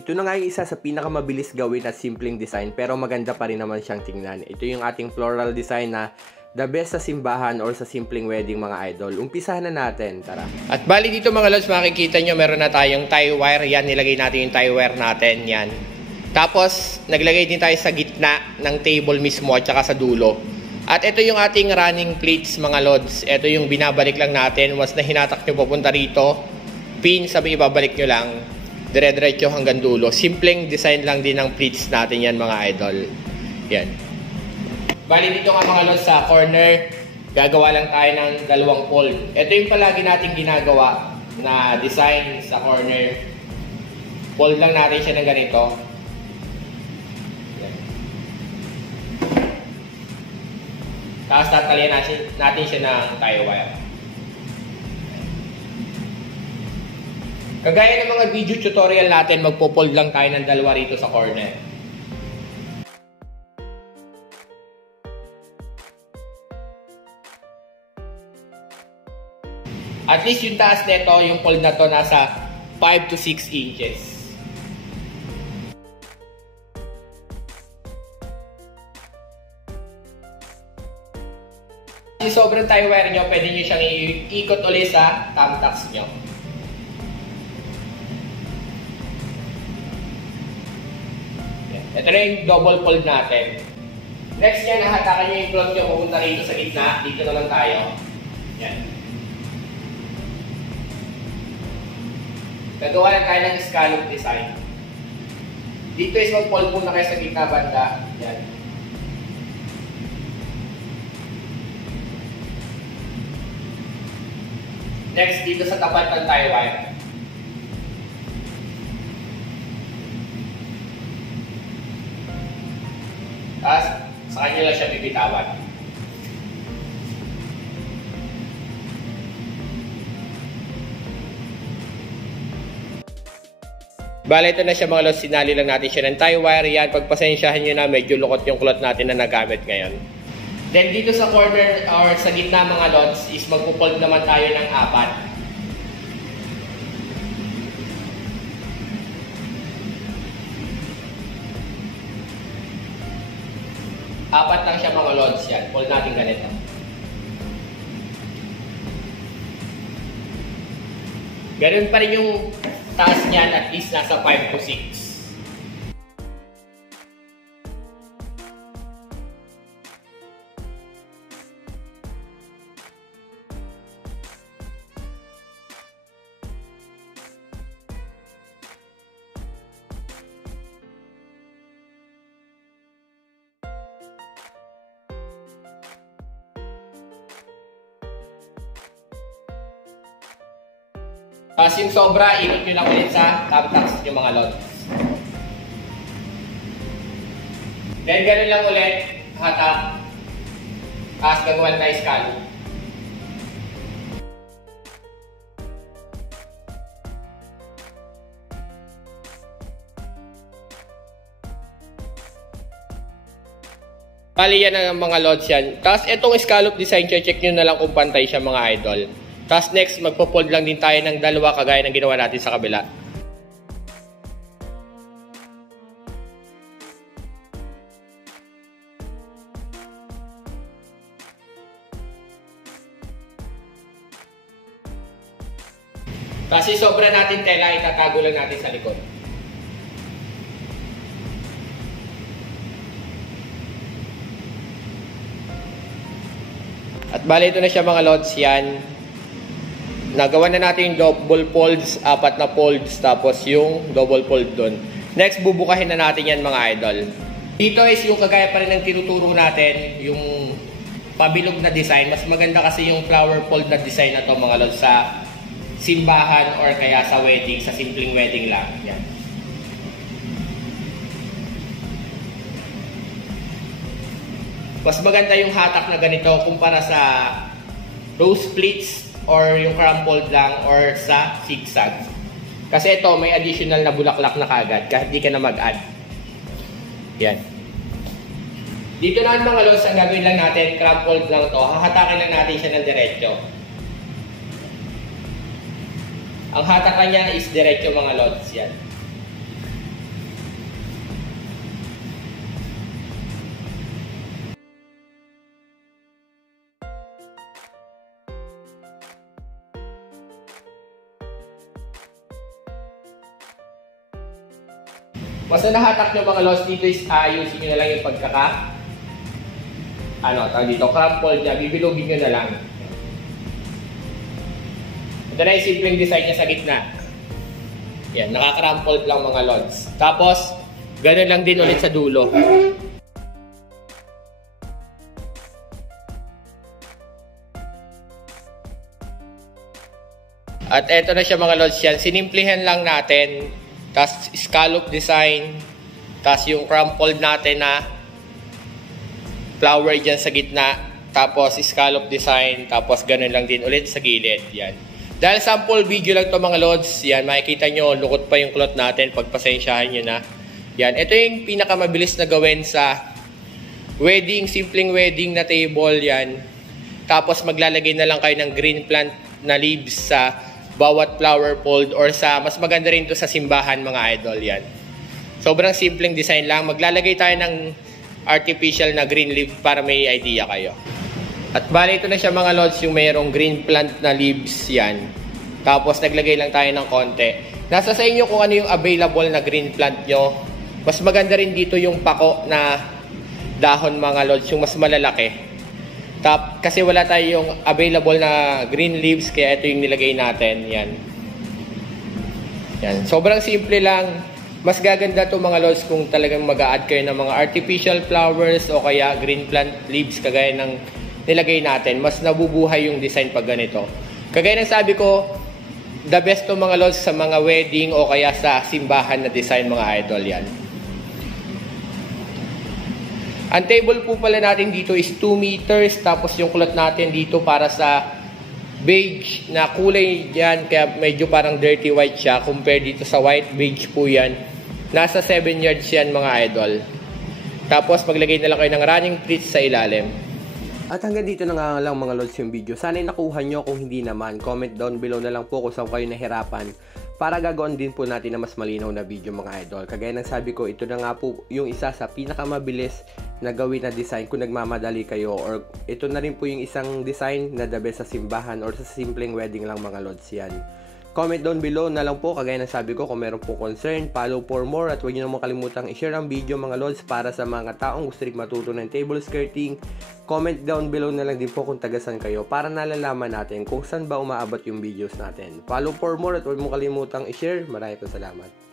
Ito na nga yung isa sa pinakamabilis gawin at simpleng design pero maganda pa rin naman siyang tingnan. Ito yung ating floral design na the best sa simbahan or sa simpleng wedding mga idol. Umpisahan na natin, tara. At bali dito mga lods, makikita nyo meron na tayong tie wire. Yan, nilagay natin yung tie wire natin. Yan. Tapos, naglagay din tayo sa gitna ng table mismo at saka sa dulo. At ito yung ating running plates mga lods. Ito yung binabalik lang natin. Once na hinatak nyo papunta rito, pin, sabi ibabalik nyo lang. Dire-diretso hanggang dulo. Simpleng design lang din ng plates natin yan mga idol. Yan. Bali dito nga mga lods sa corner, gagawa lang tayo ng dalawang fold. Ito yung palagi natin ginagawa na design sa corner. Fold lang natin siya ng ganito. Yan. Tapos tatalian natin siya ng tie wire. Kagaya ng mga video tutorial natin, magpo-fold lang tayo ng dalawa rito sa corner. At least yung taas nito, yung fold na to nasa 5 to 6 inches. Yung sobrang tie wire nyo, pwede nyo siyang iikot ulit sa thumbtacks nyo. Ito na yung double fold natin. Next yan, hahatakan nyo yung cloth nyo pupunta rito sa gitna. Dito na lang tayo. Yan. Gagawa lang tayo ng scallop design. Dito is mag-fold muna kayo sa gitna banda. Yan. Next, dito sa tapat ng tie wire. Tapos, sa kanya lang siya bibitawan. Bale, ito na siya mga lods. Sinali lang natin siya ng tie wire. Yan, pagpasensyahan nyo na medyo lukot yung kulot natin na nagamit ngayon. Then, dito sa corner or sa gitna mga lods is magpupold naman tayo ng 4. Apat lang siya mga lods yan. Fold natin ganito. Ganun pa rin yung taas niyan, at least nasa 5 to 6. Tapos yung sobra, ikot nyo lang ulit sa thumbtacks yung mga lods. Then ganun lang ulit, hatak. Tapos gagawa tayo scallop. Bali yan ang mga lods yan. Tapos itong scallop design, check nyo na lang kung pantay siya mga idol. Tapos next, magpo-fold lang din tayo ng dalawa kagaya ng ginawa natin sa kabila. Kasi sobra natin tela, itatago lang natin sa likod. At bali ito na siya mga lods yan. Nagawa na natin yung double folds, 4 na folds, tapos yung double fold doon. Next, bubukahin na natin yan mga idol. Dito is yung kagaya pa rin ng tinuturo natin, yung pabilog na design. Mas maganda kasi yung flower fold na design na to mga lods sa simbahan or kaya sa wedding, sa simpleng wedding lang. Yan. Mas maganda yung hatak na ganito kumpara sa rose pleats or yung crumpled lang or sa zigzag. Kasi ito may additional na bulaklak na kagad kahit di ka na mag-add. Yan. Dito na mga lods, ang gagawin lang natin, crumpled lang to. Hahatakin lang natin siya ng diretso. Ang hatakan niya is diretso mga lods. Yan. Basta nahatak nyo mga lods dito is ayusin nyo na lang yung tawag dito, crumple niya, bibilugin nyo na lang. Ito na yung simpleng design niya sa gitna. Yan, nakakrumpled lang mga lods. Tapos, ganun lang din ulit sa dulo. At eto na siya mga lods yan. Sinimplihan lang natin. Tapos scallop design. Tapos yung crumpled natin na flower dyan sa gitna. Tapos scallop design. Tapos ganun lang din ulit sa gilid. Yan. Dahil sample video lang to mga lods. Yan, makikita nyo. Lukot pa yung cloth natin. Pagpasensyahan nyo na. Yan. Ito yung pinakamabilis na gawin sa wedding. Simpleng wedding na table. Yan. Tapos maglalagay na lang kayo ng green plant na leaves sa bawat flower fold or sa mas maganda rin to sa simbahan mga idol. Yan. Sobrang simpleng design lang. Maglalagay tayo ng artificial na green leaf para may idea kayo. At bali ito na siya mga lods yung mayroong green plant na leaves. Yan. Tapos naglagay lang tayo ng konti. Nasa sa inyo kung ano yung available na green plant nyo. Mas maganda rin dito yung pako na dahon mga lods, yung mas malalaki. Kasi wala tayong available na green leaves, kaya ito yung nilagay natin. Yan. Yan. Sobrang simple lang. Mas gaganda to mga lods kung talagang mag-a-add kayo ng mga artificial flowers o kaya green plant leaves kagaya ng nilagay natin. Mas nabubuhay yung design pag ganito. Kagaya ng sabi ko, the best to mga lods sa mga wedding o kaya sa simbahan na design mga idol. Yan. Ang table po pala natin dito is 2 meters. Tapos yung cloth natin dito para sa beige na kulay yan. Kaya medyo parang dirty white siya. Compare dito sa white beige po yan. Nasa 7 yards yan mga idol. Tapos maglagay na lang kayo ng running treats sa ilalim. At hanggang dito na nga lang mga lods yung video. Sana'y nakuha nyo. Kung hindi naman, comment down below na lang po kung saan kayo nahirapan. Para gagawin din po natin na mas malinaw na video mga idol. Kagaya ng sabi ko, ito na nga po yung isa sa pinakamabilis na gawin na design kung nagmamadali kayo. Or ito na rin po yung isang design na the best sa simbahan or sa simpleng wedding lang mga lods yan. Comment down below na lang po kagaya ng sabi ko kung meron po concern, follow for more at huwag nyo naman kalimutang i-share ang video mga lods para sa mga taong gusto rin matuto ng table skirting. Comment down below na lang din po kung tagasan kayo para nalalaman natin kung saan ba umaabot yung videos natin. Follow for more at huwag mo kalimutang i-share. Maraming salamat.